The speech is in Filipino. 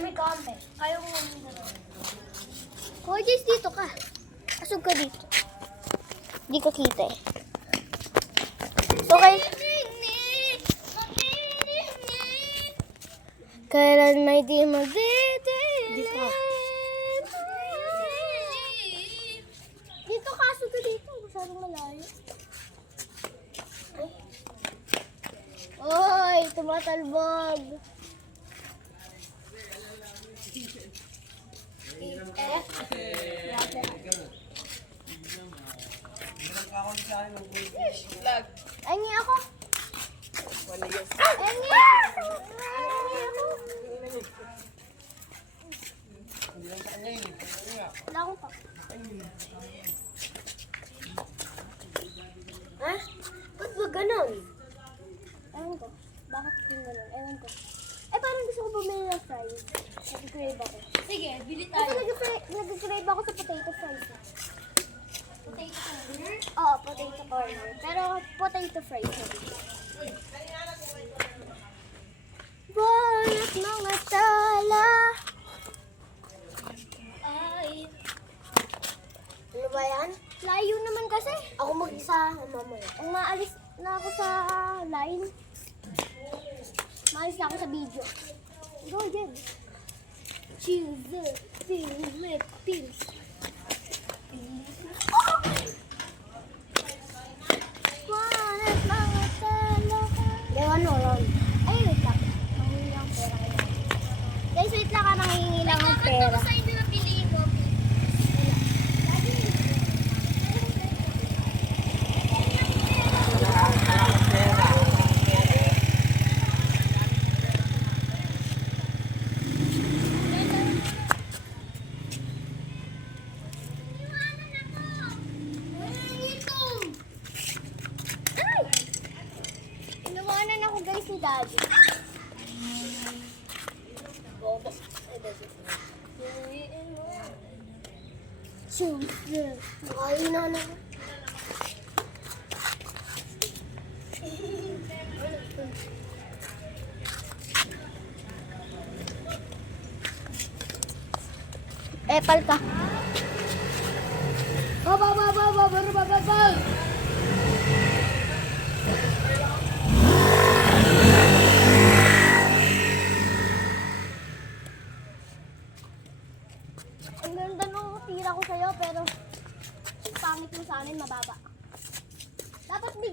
may kampe. Kaya mo muna. Hoy, Jace, dito ka. Asog ka dito. Hindi ko kita eh. Okay. Kailan may di magdidilim. Dito ka. Dito ka, asog ka dito. Masyadong malayo. Oy, tumatalbog. Ay, ako. Ay, wala akong pa. Ha? Ba't ba ganun? Ewan ko. Bakit yung ganun? Ewan ko. Eh, parang gusto ko bumili ng fries. Nag-crave ako. Sige, bili Kasi tayo. nag-crave ako sa potato fries. Potato corner. Oo, potato corner. Pero potato fries. Banat mga tala. Ay. Ano ba yan? Layo naman kasi. Ako mag-isa. Mamaya. Ang maalis na ako sa line. Maalis na ako sa video. Go, Jen. Choose the Philippines. Banat mga tala. Gawa no, Ron. Ay, wait lang. Nangingi ang pera kayo. Guys, wait lang ka. Nangingi lang ang pera. Sa'yo din ang piliin mo. Ay! Inuwanan ako guys ni Daddy. Choose. Nakaina na. Epal ka. Ba.